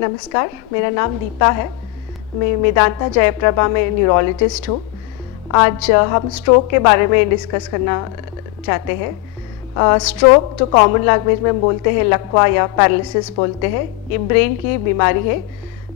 नमस्कार, मेरा नाम दीपा है। मैं मेदांता जयप्रभा में न्यूरोलॉजिस्ट हूँ। आज हम स्ट्रोक के बारे में डिस्कस करना चाहते हैं। स्ट्रोक जो कॉमन लैंग्वेज में हम बोलते हैं लकवा या पैरालिसिस बोलते हैं, ये ब्रेन की बीमारी है।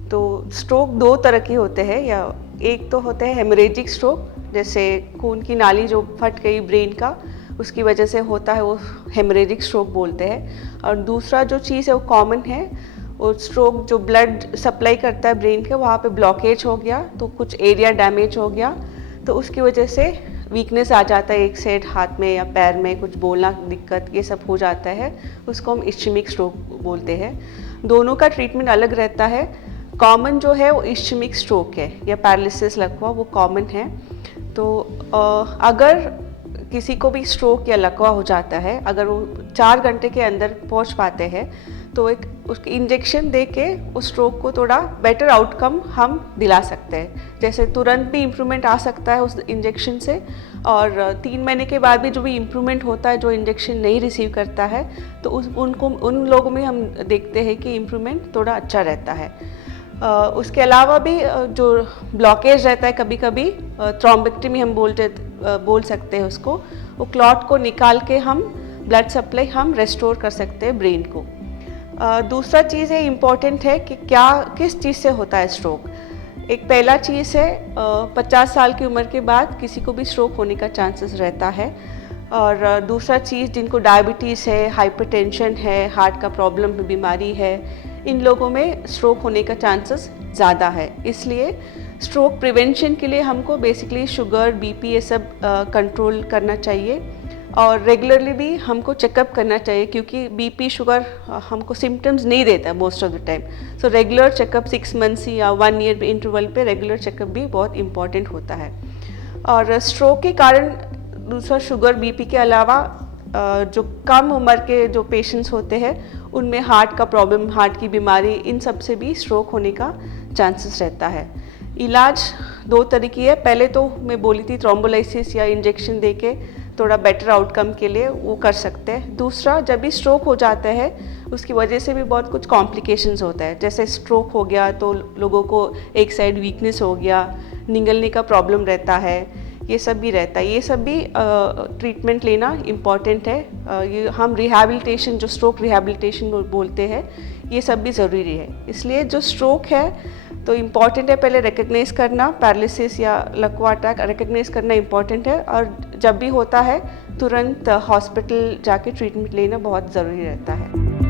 तो स्ट्रोक दो तरह के होते हैं, या एक तो होते हैं हेमरेजिक स्ट्रोक, जैसे खून की नाली जो फट गई ब्रेन का, उसकी वजह से होता है, वो हेमरेजिक स्ट्रोक बोलते हैं। और दूसरा जो चीज़ है वो कॉमन है, वो स्ट्रोक जो ब्लड सप्लाई करता है ब्रेन के, वहाँ पे ब्लॉकेज हो गया तो कुछ एरिया डैमेज हो गया, तो उसकी वजह से वीकनेस आ जाता है, एक साइड हाथ में या पैर में कुछ बोलना दिक्कत, ये सब हो जाता है। उसको हम इश्चेमिक स्ट्रोक बोलते हैं। दोनों का ट्रीटमेंट अलग रहता है। कॉमन जो है वो इश्चेमिक स्ट्रोक है या पैरालिसिस लकवा, वो कॉमन है। तो अगर किसी को भी स्ट्रोक या लकवा हो जाता है, अगर वो 4 घंटे के अंदर पहुंच पाते हैं तो एक उसके इंजेक्शन दे के उस स्ट्रोक को थोड़ा बेटर आउटकम हम दिला सकते हैं। जैसे तुरंत भी इम्प्रूवमेंट आ सकता है उस इंजेक्शन से, और 3 महीने के बाद भी जो भी इम्प्रूवमेंट होता है, जो इंजेक्शन नहीं रिसीव करता है, तो उन लोगों में हम देखते हैं कि इम्प्रूवमेंट थोड़ा अच्छा रहता है। उसके अलावा भी जो ब्लॉकेज रहता है, कभी कभी थ्रोम्बेक्टमी हम बोल सकते हैं उसको, वो क्लॉट को निकाल के हम ब्लड सप्लाई हम रेस्टोर कर सकते हैं ब्रेन को। दूसरा चीज़ है, इम्पॉर्टेंट है कि किस चीज़ से होता है स्ट्रोक। एक पहला चीज़ है 50 साल की उम्र के बाद किसी को भी स्ट्रोक होने का चांसेस रहता है। और दूसरा चीज़, जिनको डायबिटीज़ है, हाइपरटेंशन है, हार्ट का प्रॉब्लम बीमारी है, इन लोगों में स्ट्रोक होने का चांसेस ज़्यादा है। इसलिए स्ट्रोक प्रिवेंशन के लिए हमको बेसिकली शुगर, बीपी ये सब कंट्रोल करना चाहिए, और रेगुलरली भी हमको चेकअप करना चाहिए, क्योंकि बीपी शुगर हमको सिम्टम्स नहीं देता है most of the time. So regular checkup 6 months या 1 ईयर इंटरवल पे रेगुलर चेकअप भी बहुत इम्पॉर्टेंट होता है। और स्ट्रोक के कारण दूसरा, शुगर बीपी के अलावा जो कम उम्र के जो पेशेंट्स होते हैं, उनमें हार्ट का प्रॉब्लम, हार्ट की बीमारी, इन सब से भी स्ट्रोक होने का चांसेस रहता है। इलाज 2 तरह की है। पहले तो मैं बोली थी थ्रोम्बोलाइसिस या इंजेक्शन देके थोड़ा बेटर आउटकम के लिए वो कर सकते हैं। दूसरा, जब भी स्ट्रोक हो जाता है उसकी वजह से भी बहुत कुछ कॉम्प्लिकेशंस होता है। जैसे स्ट्रोक हो गया तो लोगों को एक साइड वीकनेस हो गया, निगलने का प्रॉब्लम रहता है, ये सब भी रहता है। ये सब भी ट्रीटमेंट लेना इम्पॉर्टेंट है। ये हम रिहैबिलिटेशन, जो स्ट्रोक रिहैबिलिटेशन बोलते हैं, ये सब भी ज़रूरी है। इसलिए जो स्ट्रोक है तो इम्पॉर्टेंट है पहले रिकग्नाइज करना, पैरालिसिस या लकवा अटैक रिकग्नाइज करना इम्पॉर्टेंट है, और जब भी होता है तुरंत हॉस्पिटल जाके ट्रीटमेंट लेना बहुत ज़रूरी रहता है।